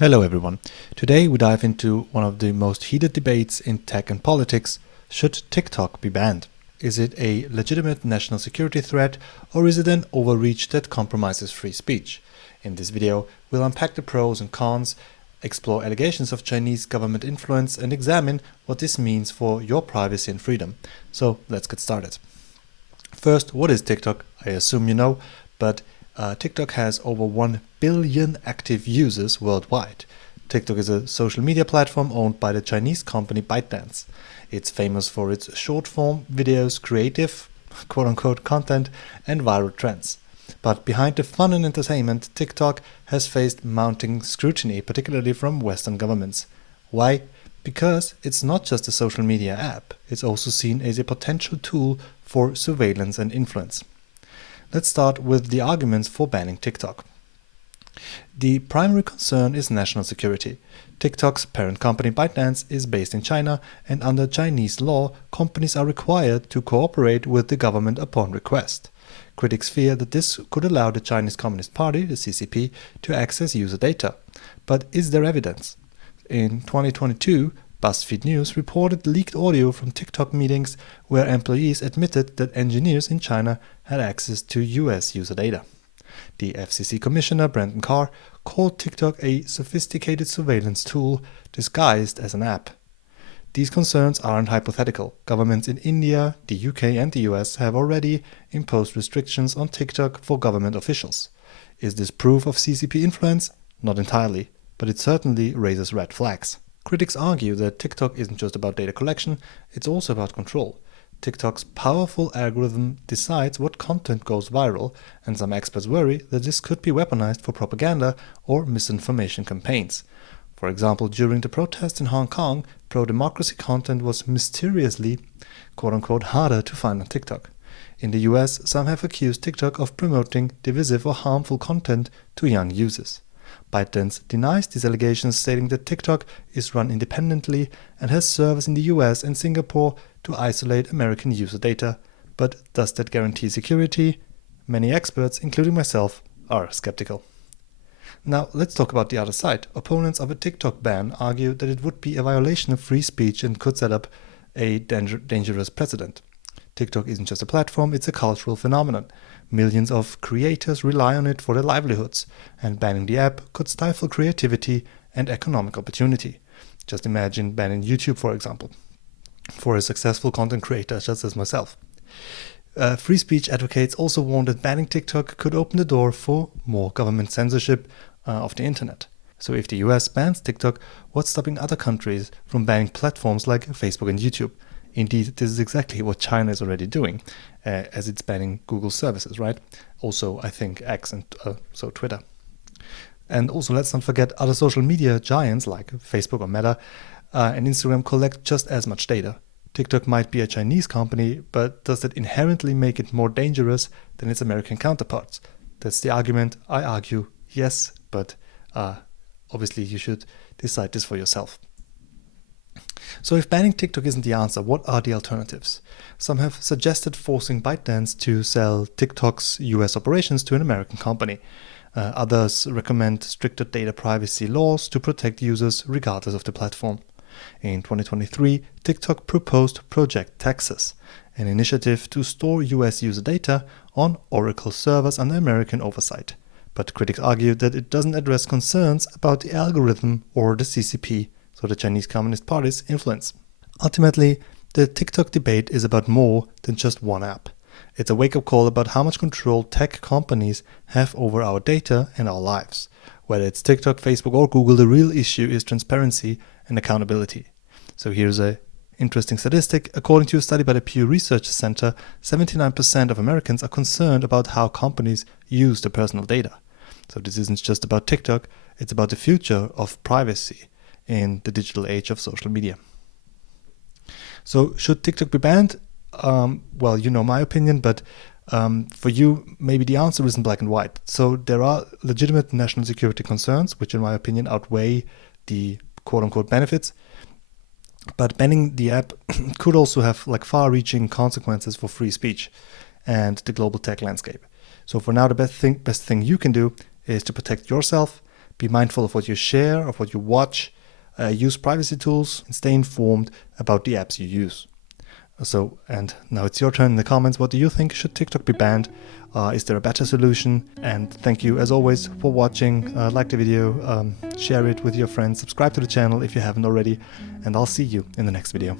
Hello everyone. Today we dive into one of the most heated debates in tech and politics. Should TikTok be banned? Is it a legitimate national security threat, or is it an overreach that compromises free speech? In this video, we'll unpack the pros and cons, explore allegations of Chinese government influence, and examine what this means for your privacy and freedom. So let's get started. First, what is TikTok? I assume you know, but TikTok has over 1 billion active users worldwide. TikTok is a social media platform owned by the Chinese company ByteDance. It's famous for its short-form videos, creative, quote-unquote, content, and viral trends. But behind the fun and entertainment, TikTok has faced mounting scrutiny, particularly from Western governments. Why? Because it's not just a social media app, it's also seen as a potential tool for surveillance and influence. Let's start with the arguments for banning TikTok. The primary concern is national security. TikTok's parent company ByteDance is based in China, and under Chinese law, companies are required to cooperate with the government upon request. Critics fear that this could allow the Chinese Communist Party, the CCP, to access user data. But is there evidence? In 2022, BuzzFeed News reported leaked audio from TikTok meetings where employees admitted that engineers in China had access to US user data. The FCC Commissioner, Brendan Carr, called TikTok a sophisticated surveillance tool disguised as an app. These concerns aren't hypothetical. Governments in India, the UK and the US have already imposed restrictions on TikTok for government officials. Is this proof of CCP influence? Not entirely, but it certainly raises red flags. Critics argue that TikTok isn't just about data collection, it's also about control. TikTok's powerful algorithm decides what content goes viral, and some experts worry that this could be weaponized for propaganda or misinformation campaigns. For example, during the protests in Hong Kong, pro-democracy content was mysteriously, quote-unquote, harder to find on TikTok. In the US, some have accused TikTok of promoting divisive or harmful content to young users. ByteDance denies these allegations, stating that TikTok is run independently and has servers in the US and Singapore to isolate American user data. But does that guarantee security? Many experts, including myself, are skeptical. Now let's talk about the other side. Opponents of a TikTok ban argue that it would be a violation of free speech and could set up a dangerous precedent. TikTok isn't just a platform, it's a cultural phenomenon. Millions of creators rely on it for their livelihoods, and banning the app could stifle creativity and economic opportunity. Just imagine banning YouTube, for example, for a successful content creator just as myself. Free speech advocates also warn that banning TikTok could open the door for more government censorship of the internet. So if the US bans TikTok, what's stopping other countries from banning platforms like Facebook and YouTube? Indeed, this is exactly what China is already doing, as it's banning Google services, right? Also, I think X and so Twitter. And also, let's not forget other social media giants like Facebook or Meta and Instagram collect just as much data. TikTok might be a Chinese company, but does that inherently make it more dangerous than its American counterparts? That's the argument. I argue yes, but obviously you should decide this for yourself. So if banning TikTok isn't the answer, what are the alternatives? Some have suggested forcing ByteDance to sell TikTok's US operations to an American company. Others recommend stricter data privacy laws to protect users regardless of the platform. In 2023, TikTok proposed Project Texas, an initiative to store US user data on Oracle servers under American oversight. But critics argue that it doesn't address concerns about the algorithm or the CCP, so the Chinese Communist Party's influence. Ultimately, the TikTok debate is about more than just one app. It's a wake-up call about how much control tech companies have over our data and our lives. Whether it's TikTok, Facebook or Google, the real issue is transparency and accountability. So here's an interesting statistic. According to a study by the Pew Research Center, 79% of Americans are concerned about how companies use their personal data. So this isn't just about TikTok, it's about the future of privacy in the digital age of social media. So should TikTok be banned? Well, you know my opinion, but for you, maybe the answer isn't black and white. So there are legitimate national security concerns, which in my opinion outweigh the quote-unquote benefits. But banning the app could also have far-reaching consequences for free speech and the global tech landscape. So for now, the best thing you can do is to protect yourself, Be mindful of what you share, of what you watch, use privacy tools, and stay informed about the apps you use. So, and now it's your turn in the comments. What do you think? Should TikTok be banned? Is there a better solution? And thank you as always for watching. Like the video, share it with your friends, subscribe to the channel if you haven't already, and I'll see you in the next video.